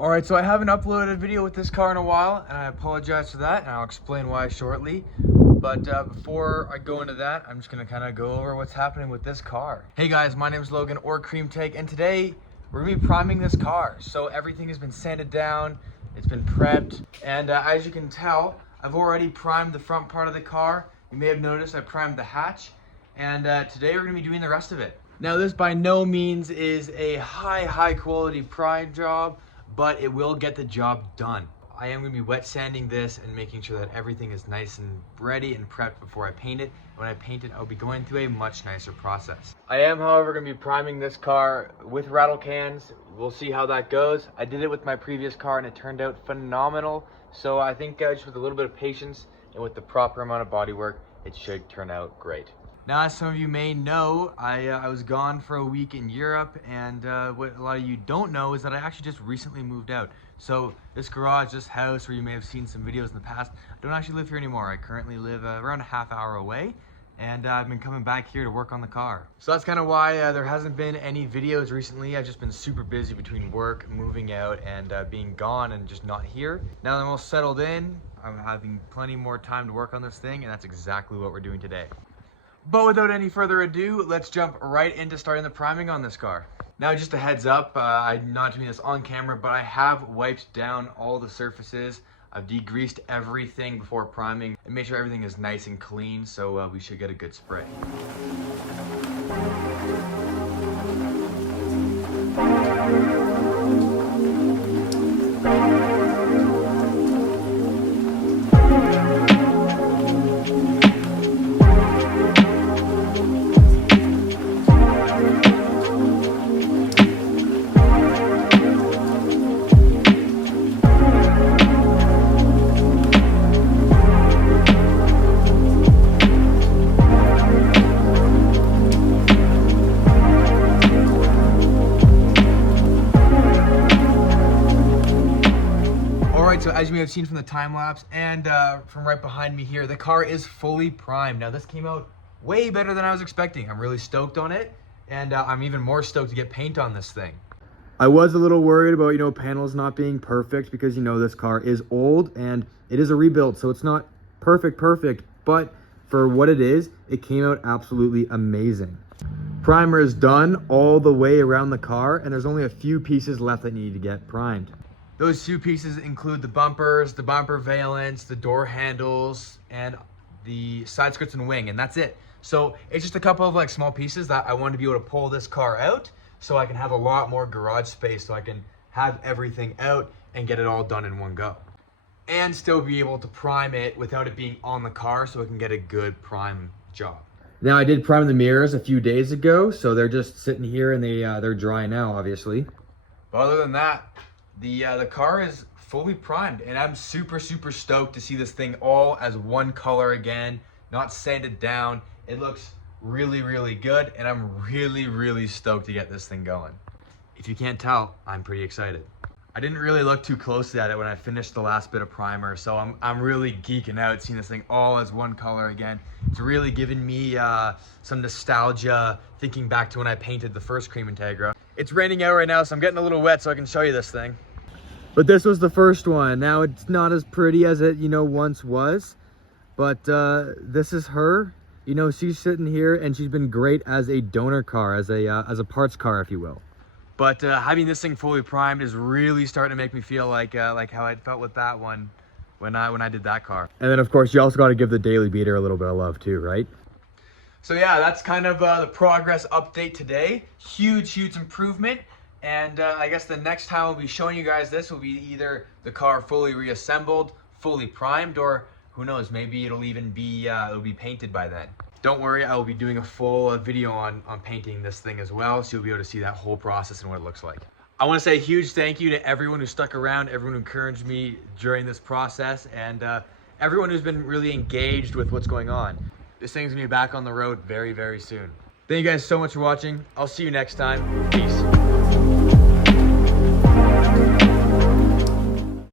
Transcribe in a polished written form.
Alright, so I haven't uploaded a video with this car in a while, and I apologize for that, and I'll explain why shortly. But before I go into that, I'm just going to kind of go over what's happening with this car. Hey guys, my name is Logan, or Cream Take, and today we're going to be priming this car. So everything has been sanded down, it's been prepped, and as you can tell, I've already primed the front part of the car. You may have noticed I primed the hatch, and today we're going to be doing the rest of it. Now this by no means is a high quality prime job, but it will get the job done. I am going to be wet sanding this and making sure that everything is nice and ready and prepped before I paint it. When I paint it, I'll be going through a much nicer process. I am, however, going to be priming this car with rattle cans. We'll see how that goes. I did it with my previous car and it turned out phenomenal. So I think just with a little bit of patience and with the proper amount of body work, it should turn out great. Now, as some of you may know, I was gone for a week in Europe, and what a lot of you don't know is that I actually just recently moved out. So this garage, this house, where you may have seen some videos in the past, I don't actually live here anymore. I currently live around a half hour away, and I've been coming back here to work on the car. So that's kind of why there hasn't been any videos recently. I've just been super busy between work, moving out, and being gone and just not here. Now that I'm all settled in, I'm having plenty more time to work on this thing, and that's exactly what we're doing today. But without any further ado, let's jump right into starting the priming on this car. Now, just a heads up, I'm not doing this on camera, but I have wiped down all the surfaces. I've degreased everything before priming and made sure everything is nice and clean, so we should get a good spray. So as you may have seen from the time lapse and from right behind me here, the car is fully primed. Now this came out way better than I was expecting. I'm really stoked on it, and I'm even more stoked to get paint on this thing. I was a little worried about, panels not being perfect because, this car is old and it is a rebuild, so it's not perfect, but for what it is, it came out absolutely amazing. Primer is done all the way around the car, and there's only a few pieces left that need to get primed. Those few pieces include the bumpers, the bumper valance, the door handles, and the side skirts and wing, and that's it. So it's just a couple of small pieces that I want to be able to pull this car out so I can have a lot more garage space, so I can have everything out and get it all done in one go. And still be able to prime it without it being on the car, so I can get a good prime job. Now, I did prime the mirrors a few days ago, so they're just sitting here and they're dry now, obviously. But other than that, the car is fully primed, and I'm super stoked to see this thing all as one color again, not sanded down. It looks really good, and I'm really stoked to get this thing going. If you can't tell, I'm pretty excited. I didn't really look too closely at it when I finished the last bit of primer, so I'm really geeking out seeing this thing all as one color again. It's really giving me some nostalgia thinking back to when I painted the first Cream Integra. It's raining out right now, so I'm getting a little wet so I can show you this thing. But this was the first one. Now it's not as pretty as it, once was. But this is her. She's sitting here and she's been great as a donor car, as a parts car, if you will. But having this thing fully primed is really starting to make me feel like how I felt with that one when I did that car. And then of course you also got to give the daily beater a little bit of love too, right? So yeah, that's kind of the progress update today. Huge improvement. And I guess the next time I'll be showing you guys this will be either the car fully reassembled, fully primed, or who knows, maybe it'll even be it'll be painted by then. Don't worry, I will be doing a full video on painting this thing as well, so you'll be able to see that whole process and what it looks like. I want to say a huge thank you to everyone who stuck around, everyone who encouraged me during this process, and everyone who's been really engaged with what's going on. This thing's gonna be back on the road very soon. Thank you guys so much for watching. I'll see you next time. Peace.